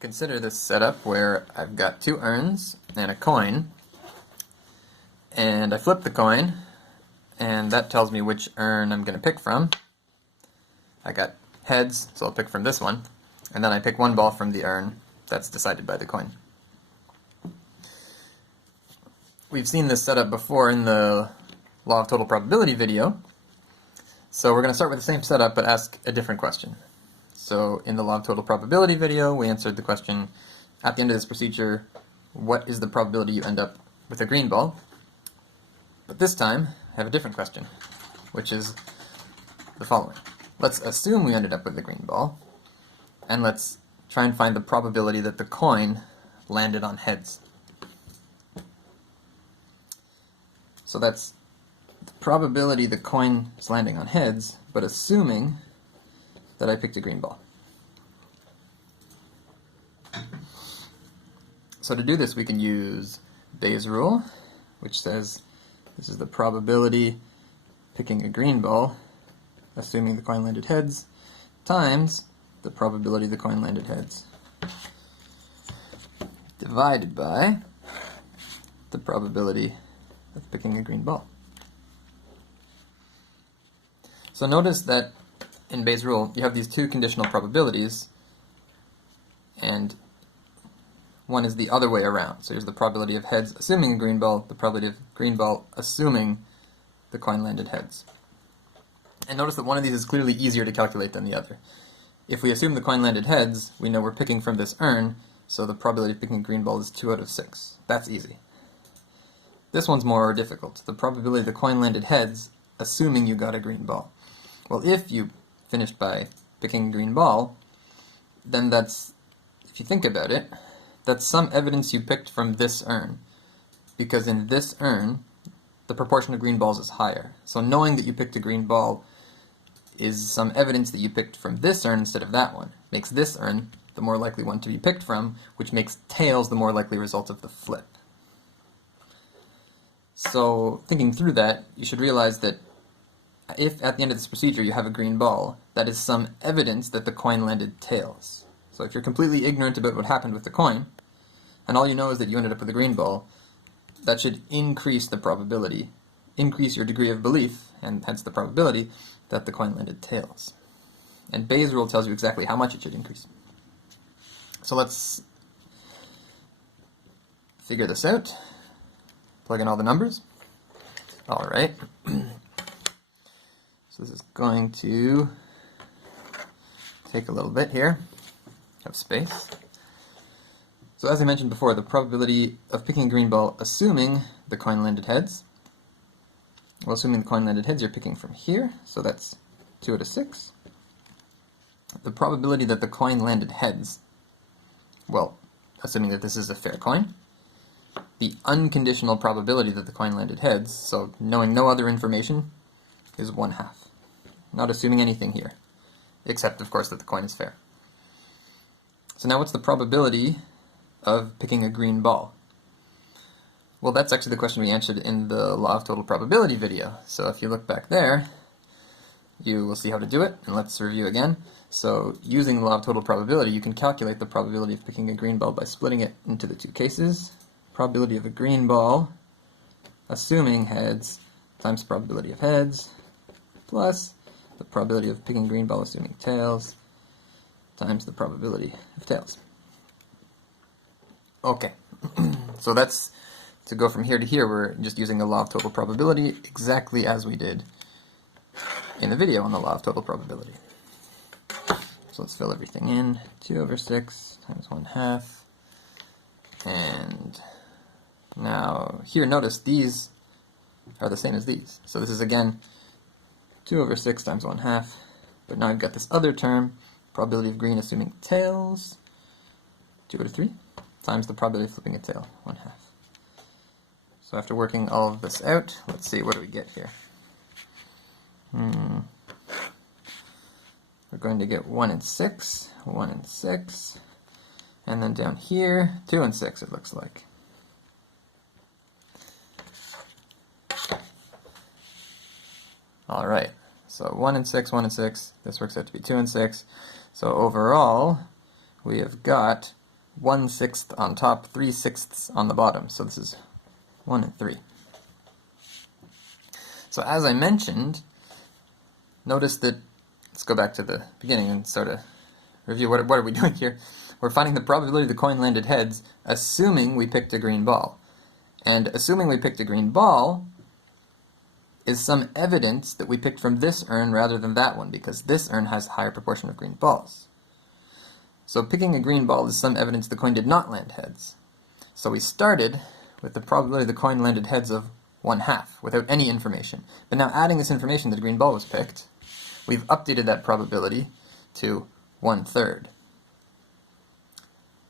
Consider this setup where I've got two urns and a coin, and I flip the coin, and that tells me which urn I'm going to pick from. I got heads, so I'll pick from this one, and then I pick one ball from the urn. That's decided by the coin. We've seen this setup before in the Law of Total Probability video, so we're going to start with the same setup but ask a different question. So in the Law of Total Probability video, we answered the question, at the end of this procedure, what is the probability you end up with a green ball? But this time, I have a different question, which is the following. Let's assume we ended up with a green ball, and let's try and find the probability that the coin landed on heads. So that's the probability the coin is landing on heads, but assuming that I picked a green ball. So to do this, we can use Bayes' rule, which says this is the probability picking a green ball, assuming the coin landed heads, times the probability the coin landed heads, divided by the probability of picking a green ball. So notice that in Bayes' rule, you have these two conditional probabilities, and one is the other way around. So here's the probability of heads assuming a green ball, the probability of green ball assuming the coin landed heads. And notice that one of these is clearly easier to calculate than the other. If we assume the coin landed heads, we know we're picking from this urn, so the probability of picking a green ball is 2 out of 6. That's easy. This one's more difficult. The probability the coin landed heads assuming you got a green ball. Well, if you finished by picking a green ball, then that's, if you think about it, that's some evidence you picked from this urn, because in this urn, the proportion of green balls is higher. So knowing that you picked a green ball is some evidence that you picked from this urn instead of that one. Makes this urn the more likely one to be picked from, which makes tails the more likely result of the flip. So thinking through that, you should realize that if at the end of this procedure you have a green ball, that is some evidence that the coin landed tails. So if you're completely ignorant about what happened with the coin, and all you know is that you ended up with a green ball, that should increase the probability, increase your degree of belief, and hence the probability, that the coin landed tails. And Bayes' rule tells you exactly how much it should increase. So let's figure this out. Plug in all the numbers. Alright. So this is going to take a little bit here of space. So as I mentioned before, the probability of picking a green ball assuming the coin landed heads. Well, assuming the coin landed heads, you're picking from here, so that's 2 out of 6. The probability that the coin landed heads, well, assuming that this is a fair coin, the unconditional probability that the coin landed heads, so knowing no other information, is 1/2. Not assuming anything here, except of course that the coin is fair. So now what's the probability of picking a green ball? Well, that's actually the question we answered in the Law of Total Probability video. So if you look back there, you will see how to do it, and let's review again. So using the Law of Total Probability, you can calculate the probability of picking a green ball by splitting it into the two cases. Probability of a green ball, assuming heads, times probability of heads, plus the probability of picking green ball assuming tails, times the probability of tails. Okay, so that's, to go from here to here, we're just using the Law of Total Probability exactly as we did in the video on the Law of Total Probability. So let's fill everything in. 2 over 6 times 1/2. And now here, notice these are the same as these. So this is again 2 over 6 times 1/2. But now I've got this other term, probability of green assuming tails, 2 over 3, times the probability of flipping a tail, 1/2. So after working all of this out, let's see, what do we get here? We're going to get 1 and 6, 1 and 6, and then down here, 2 and 6 it looks like. Alright, so 1 and 6, 1 and 6, this works out to be 2 and 6. So overall, we have got 1/6 on top, 3/6 on the bottom. So this is 1 and 3. So as I mentioned, notice that, let's go back to the beginning and sort of review what are we doing here. We're finding the probability the coin landed heads, assuming we picked a green ball. And assuming we picked a green ball is some evidence that we picked from this urn rather than that one, because this urn has a higher proportion of green balls. So picking a green ball is some evidence the coin did not land heads. So we started with the probability the coin landed heads of 1/2, without any information. But now adding this information that a green ball was picked, we've updated that probability to 1/3.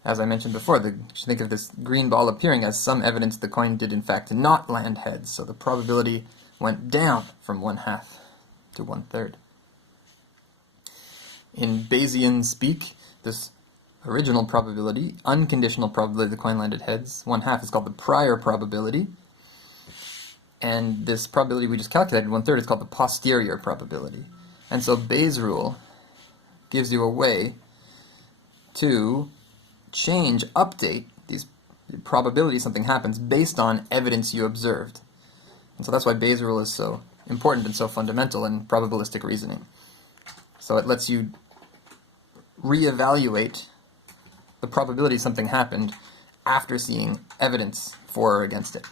As I mentioned before, you should think of this green ball appearing as some evidence the coin did in fact not land heads, so the probability went down from 1/2 to 1/3. In Bayesian speak, this original probability, unconditional probability the coin landed heads, 1/2, is called the prior probability. And this probability we just calculated, 1/3, is called the posterior probability. And so Bayes' rule gives you a way to update these probabilities something happens based on evidence you observed. And so that's why Bayes' rule is so important and so fundamental in probabilistic reasoning. So it lets you reevaluate the probability something happened after seeing evidence for or against it.